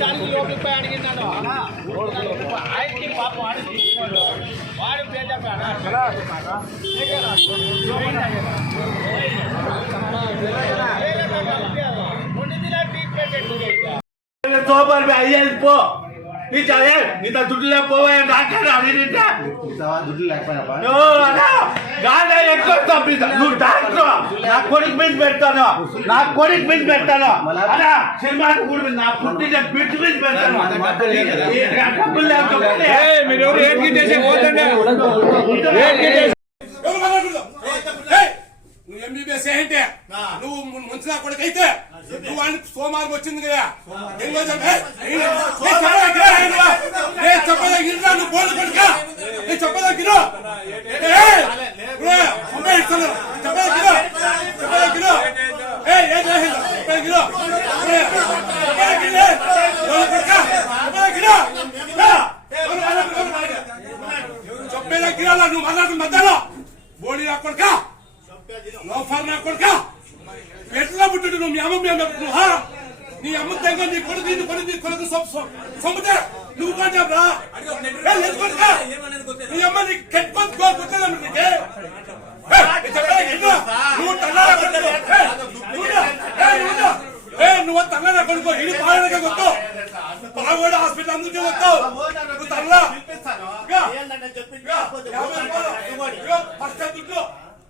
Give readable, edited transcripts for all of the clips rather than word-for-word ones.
దానికి లోపలికి పోయి అడిగినాను ఆయనకి పాపం వాడు పేద సోమవారం అయ్యేది పో నీ చదివే నీతో దుడ్డు లేకపోవా దుడ్డు లేకపోయినా ఎక్కువ తప్పిస్తా నువ్వు డాక్టర్ నా కొడుకు మీద పెడతాను నా కొడుకు మీద పెడతాను అలా సినిమాకు కూడా నా పుట్టిన బిడ్డ మీద పెడతాను డబ్బులు లేకపోతే నువ్వు ఎంబీబీఎస్ ఏంటి నువ్వు మంచిదా కొడుకైతే నువ్వు వాడిని సోమవారం వచ్చింది కదా చెప్పదగిరా నువ్వు బోర్డు కొడుక నేను చెప్పదగిరా చెప్పేదగిరా నువ్వు మాట్లాడుతున్న మధ్యలో బోడి నా కొడుక లోఫర్ నా కొడుక ఎట్లా పుట్టాడు నువ్వు మీ అమ్మ నీ అమ్మ దగ్గర నీ కొడుకు నీ కొడుకు సొమ్ముతే నువ్వు కొంచెంరా నీ అమ్మ నీ కట్టుకోలేదు నువ్వు తల్లరా కొడుకో ఇది పాలనగా కొత్తావు పాలగోడ హాస్పిటల్ అందుకే వస్తావు నువ్వు తల్లా ఫస్ట్ దుడ్డు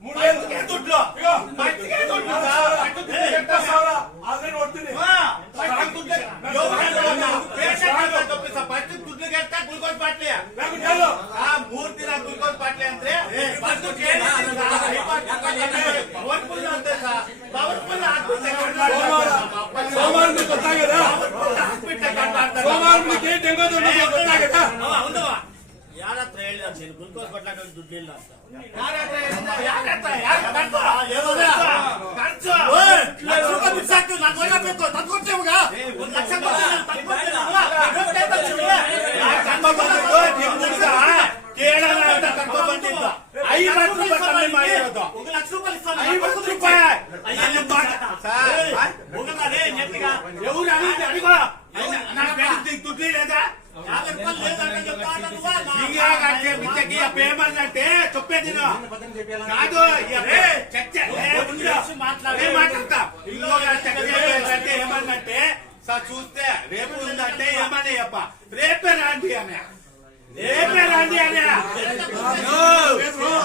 3,000 దుడ్లు గ్లూకోజ్ కొట్లాట దుడ్డు ఏమన్నంటే చెప్పేది కాదు మాట్లాడతా ఇంకోటి ఏమన్నంటే సార్ చూస్తే రేపు ఉందంటే ఏమన్నా చెప్ప రేపే రాండి అనే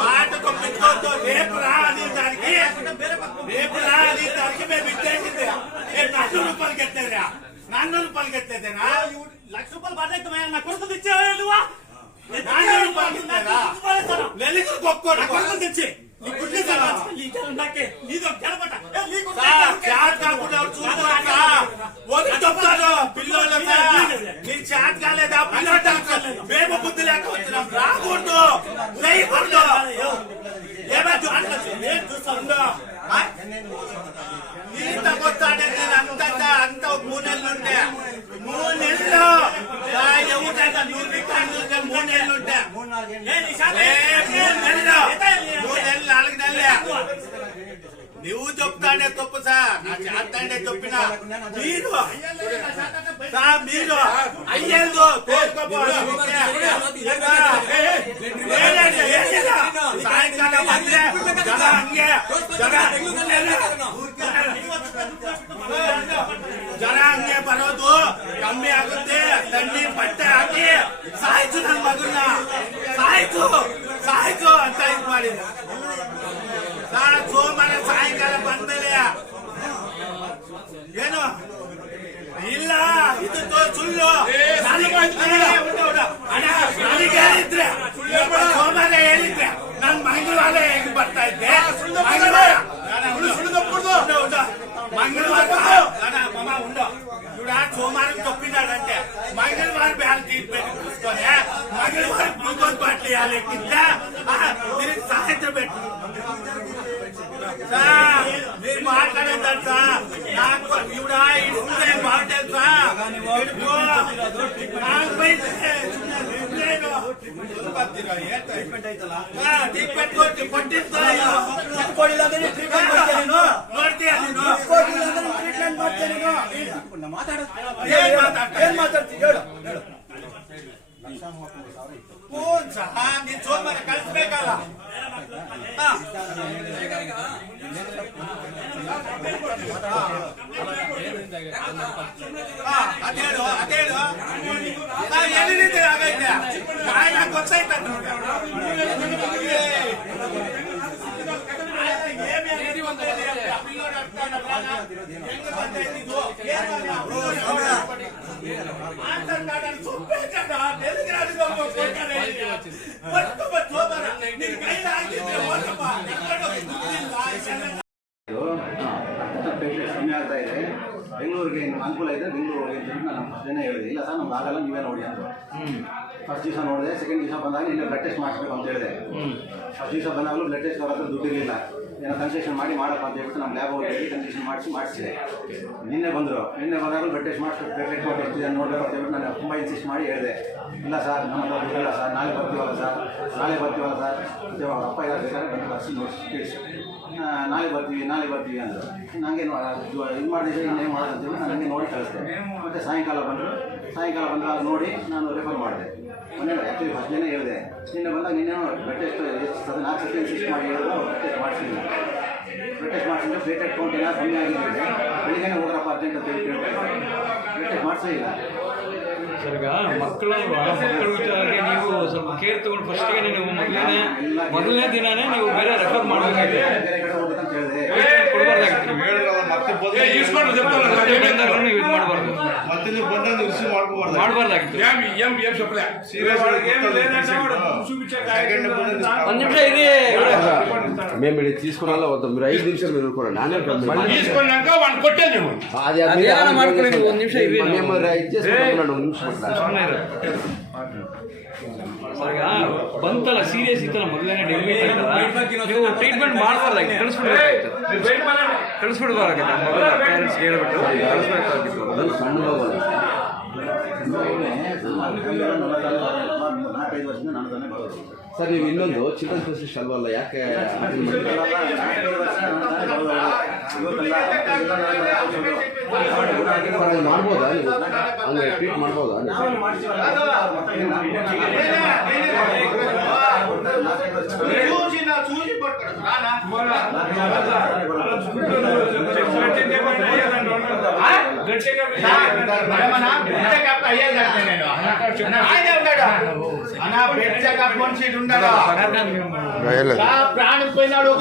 మాట తప్పించుకోవద్దు రేపు రా అని దానికి మేము ఇచ్చేసింది నన్ను రూపాయలకి ఎత్తేదేనా ₹1,00,000 పడేస్తామయ్యా నా కొడుకు తెచ్చావా నువ్వు తెచ్చి పిల్లలు నీ చాట్ కాలేదా పిల్లలు మేము బుద్ధి లేక వచ్చినాం రాకూడదు చేయకూడదు అంత 3 నెలలు ఉంటే 3 నెలలు ఎవరైనా 3 నెలలు ఉంటే 3 నెలలు 4 నెలలే నువ్వు చెప్తానే తప్పు సార్ నా చేస్తానే చెప్పిన మీరు అయ్యేది సాయంకాలం ಜನ ಹಂಗೆ ಬರೋದು ಕಮ್ಮಿ ಆಗುತ್ತೆ ತಣ್ಣೀರ್ ಬಟ್ಟೆ ಹಾಕಿ ಸಾಯ್ತು ನನ್ನ ಮಗನ್ನ ಸಾಯ್ತು ಅಂತ ಇದು ಮಾಡಿದ ಸೋಮವಾರ ಸಾಯಂಕಾಲ ಬಂದ್ಮೇಲೆ ಏನು ಇಲ್ಲ ಇದು ಸುಳ್ಳು ನನಗೆ ಹೇಳಿದ್ರೆ ಸೋಮವಾರ ಹೇಳಿದ್ರೆ ನಾನು ಮಂಗಳವಾರ ಹೆಂಗ್ ಬರ್ತಾ ಇದ್ದೆ మంగళవారం ఉండవు చూడ సోమవారం తొప్పినాడంటే మంగళవారం బ్యాల్ తీసుకొని మంగళవారం గ్లూకోజ్ బాటిల్ ఇవ్వాలి దీనికి సాయంత్రం పెట్టు మీరు మాట్లాడేదాడు సార్ నాకు ఇవిడ ఇస్తే బాగుంటుంది సార్ ಮಾಡ್ತೀಯ ನೀನು? ಟ್ರೀಟ್ಮೆಂಟ್ ಮಾಡ್ತೀನಿ ನೀನು. ಏನ್ ಮಾತಾಡ್ತಾ ಏನ್ ಮಾತಾಡ್ತೀನಿ ಹೇಳು ಹೇಳು. ನೀನ್ ಸೋಮವಾರ ಕಳಿಸ್ಬೇಕಲ್ಲ. ಹಾ. ಅದೇಳು ಎಲ್ಲಿ ರೀತಿ ಆಗೈತೆ ಗೊತ್ತಾಯ್ತ ಪೇಷಂಟ್ ಕಮ್ಮಿ ಆಗ್ತಾ ಇದೆ, ಬೆಂಗಳೂರಿಗೆ ಅನುಕೂಲ ಇದೆ, ಬೆಂಗಳೂರು ಹೋಗಿ ಅಂತ ನಾನು ಫಸ್ಟ್ ದಿನ ಹೇಳಿದೆ. ಇಲ್ಲ ಸರ್ ನಮ್ಗೆ ಆಗಲ್ಲ, ನೀವೇ ನೋಡಿ ಅಂತ. ಫಸ್ಟ್ ದಿವಸ ನೋಡಿದೆ, ಸೆಕೆಂಡ್ ದಿವಸ ಬಂದಾಗ ನಿನ್ನೆ ಬ್ಲಡ್ ಟೆಸ್ಟ್ ಮಾಡಿಸ್ಬೇಕು ಅಂತ ಹೇಳಿದೆ. ಫಸ್ಟ್ ದಿವಸ ಬಂದಾಗಲೂ ಬ್ಲಡ್ ಟೆಸ್ಟ್ ಬರೋದು ದುಡ್ಡು ಇರಲಿಲ್ಲ. ಏನೋ ಕನ್ಸೆಷನ್ ಮಾಡಪ್ಪ ಅಂತ ಹೇಳ್ಬಿಟ್ಟು ನಮ್ಮ ಲ್ಯಾಬ್ ಹೋಗಿ ಕನ್ಸೆಷನ್ ಮಾಡಿಸಿದೆ. ನಿನ್ನೆ ಬಂದಾಗಲೂ ಬ್ಲಡ್ ಟೆಸ್ಟ್ ಮಾಡಿಸ್ಬೇಕು, ಬ್ಲಡ್ ಟೆಸ್ಟ್ ಎಷ್ಟು ನೋಡಬೇಕು ಅಂತ ಹೇಳ್ಬಿಟ್ಟು ನಾನು ತುಂಬ ಇನ್ಸಿಸ್ಟ್ ಮಾಡಿ ಹೇಳಿದೆ. ಇಲ್ಲ ಸರ್ ನಮ್ಮ ಹತ್ರ ದುಡ್ಡಿಲ್ಲ ಸರ್, ನಾಳೆ ಬರ್ತೀವಲ್ಲ ಸರ್ ಅಂತ ಅವ್ರ ಅಪ್ಪ ಎಲ್ಲ ಬೇಕಾದ್ರೆ ಬಂದು ಬರ್ಸಿ ನೋಡಿ ಕೇಳಿಸಿ ನಾಳೆ ಬರ್ತೀವಿ ಅಂದರು. ನನಗೆ ಇದು ಮಾಡಿದ್ರೆ ಇನ್ನೇನು ಮಾಡೋದು ಅಂತೇಳಿ ನಾನು ಹಂಗೆ ನೋಡಿ ಕಳಿಸ್ದೆ. ಮತ್ತು ಸಾಯಂಕಾಲ ಬಂದಾಗ ನೋಡಿ ನಾನು ರೆಫರ್ ಮಾಡಿದೆ. ಮೊನ್ನೆ ಆ್ಯಕ್ಚುಲಿ ಫಸ್ಟ್ ಡೇನೇ ಹೇಳಿದೆ. ನಿನ್ನೆ ಬಂದಾಗ ಬ್ಲಡ್ ಟೆಸ್ಟ್ 4 ಸತಿ ಇನ್ಸಿಸ್ಟ್ ಮಾಡಿ ಹೇಳಿದ್ರು, ಬ್ಲಡ್ ಟೆಸ್ಟ್ ಮಾಡಿಸಿಲ್ಲ. ಬ್ಲಡ್ ಟೆಸ್ಟ್ ಮಾಡಿಸಿದ್ರೆ ಪ್ಲೇಟೆಡ್ ಕೌಂಟ್ ಎಲ್ಲ ಕಮ್ಮಿ ಆಗಿದ್ದರೆ ಬೆಳಿಗ್ಗೆ ಹೋಗ್ರಪ್ಪ ಅರ್ಜೆಂಟ್ ಅಂತ ಹೇಳಿ ಕೇಳ್ತಾರೆ. ಬ್ಲಡ್ ಟೆಸ್ಟ್ ಮಾಡಿಸೇ ಇಲ್ಲ. ಸರ್ ಈಗ ಮಕ್ಕಳ ವಿಚಾರಕ್ಕೆ ನೀವು ಸ್ವಲ್ಪ ಕೇರ್ ತಗೊಂಡು ಫಸ್ಟಿಗೆ ನೀವು ಮೊದಲನೇ ದಿನಾನೇ ನೀವು ಬೇರೆ ರೆಫರ್ ಮಾಡಬೇಕಾಗಿದೆ. ಬೇರೆ ಕಡೆ ಹೋಗ್ಬೇಕಂತ ಹೇಳಿದೆ. ಕೊಡಬಾರ್ದಾಗಿತ್ತು ನೀವು ಇದು ಮಾಡಬಾರ್ದು, ಮಾಡಬಾರ್ದಾಗಿತ್ತು. ಒಂದು ನಿಮಿಷ ಇರಿ, మేము ఇది తీసుకున్నా వద్దాం, మీరు 5 నిమిషాలు మీరు కూడా నానే తీసుకున్నాక వాళ్ళు కొట్టేది అదేనా ಮಾಡ್ಕೊಳ್ಳಿ, ನೀವು 1 ನಿಮಿಷ ಇರಿ. మేము ఇది చేసుకున్నాను 1 నిమిషం ಸರ್ ಈಗ ಬಂತಲ್ಲ ಸೀರಿಯಸ್ ಇತ್ತಲ್ಲ ಮೊದಲನೇ ಡೆಲಿವರಿ ನೀವು ಟ್ರೀಟ್ಮೆಂಟ್ ಮಾಡಬಾರ್ದಾಗಿತ್ತು, ಕಳಿಸ್ಬಿಡ್ಬಾರ್ದಾಗಿತ್ತು. ಮೊದಲ ಪೇರೆಂಟ್ಸ್ ಹೇಳ್ಬಿಟ್ಟು ಕಳಿಸ್ಬೇಕಾಗಿತ್ತು. ಅದು ಸಣ್ಣ ಸರ್ ನೀವು ಇನ್ನೊಂದು ಚಿಲ್ಡ್ರನ್ ಸ್ಪೆಷಲಿಸ್ಟ್ ಅಲ್ವಲ್ಲ, ಯಾಕೆ ಮಾಡ್ಬೋದಾ ನೀವು ಹಂಗೆ ಟ್ರೀಟ್ ಮಾಡ್ಬೋದಾ? చూసి పట్టుకోడు ప్రాణం పోయినాడు.